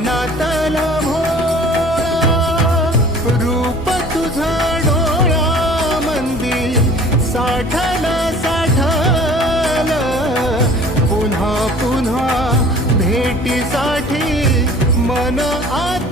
मनातला भोळा रूप तुझं डोळ्यामंदी साठला साठल पुन्हा पुन्हा भेटीसाठी मन आत